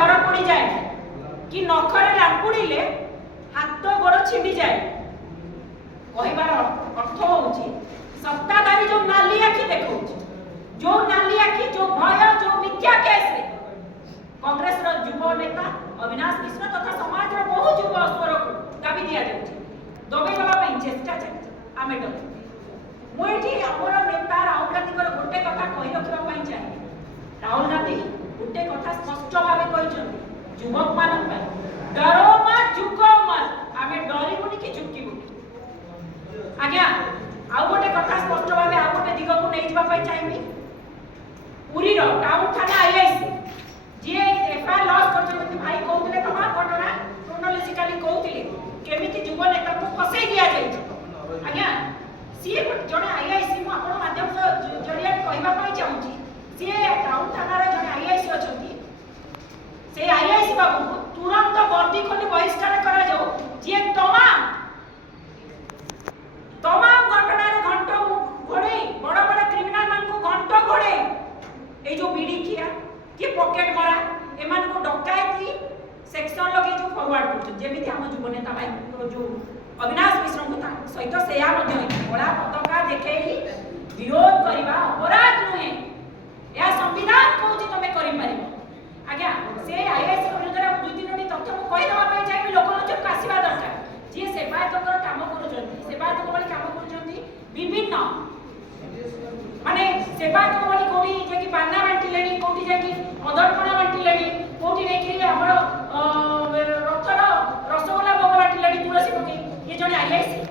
घर पड़ी जाए कि नखरे लांपुड़िले हाथ गोड़ छिंडी जाए कहबार अर्थ होउची सत्ताधारी जो नाली आखि देखौची जो नाली आखि जो भय जो मिथ्या केस रे कांग्रेस रो युवा नेता अविनाश मिश्र तथा समाज रो बहु युवा स्वर को दाबी दिया जाउची दबे दबा पई चेष्टा चलती आमे डर मोइठी हमर नेता राहुल गांधी को गोटे कथा कहि रखिबा पई चाहे राहुल गांधी गोटे कथा स्पष्ट भाबे कहिसथि युवक मान पई डरो मत झुको मत आमे डरी बुनी कि झुकी बुनी आज्ञा आउ गोटे कथा स्पष्ट भाबे आउ गोटे दिग को नै जिबा पई चाहिबी पुरी रो टाउन थाना आईआईसी जे एफआईआर लॉस करछथि भाई कहउतले तमा घटना क्रोनोलॉजिकली कहउतले केमिति युवा नेता को फसै दिया जाय आज्ञा सी जने आईआईसी मु आपण माध्यम जरिया कहबा पई चाहूची सी टाउन थाना रे जने आईआईसी अछथि से आईआईसी बाबू को तुरंत वर्दी खोली बहिष्कार करा जाओ जे तमाम घटना रे घंटा घोड़े बड़ बड़ क्रिमिनल मान को घंटा घोड़े ए जो बीड़ी किया कि पॉकेट मारा एमान को डकायती सेक्शन लगे जो फॉरवर्ड करछ जेमिति हम युवा नेता भाई जो अविनाश मिश्र को सहित सेया मध्ये बड़ा पताका देखेई विरोध करबा अपराध नुहे या संविधान कहूची तमे करि पारिबो आज्ञा से आईएएस विरुद्ध रे दुई तीनोटी तथ्य को कहि देबा पई चाहि लोक नजर कासिबा दरकार जे सेवायत कर काम करूछंती सेवायत को बली काम करूछंती विभिन्न माने सेवायत को बली कोठी जे कि पाना बांटी लेनी कोठी जे कि अदर्पण बांटी लेनी कोठी नै कि हमर रथर रसगोल्ला भोग बांटी लेनी तुलसी पकी ये जने आईएएस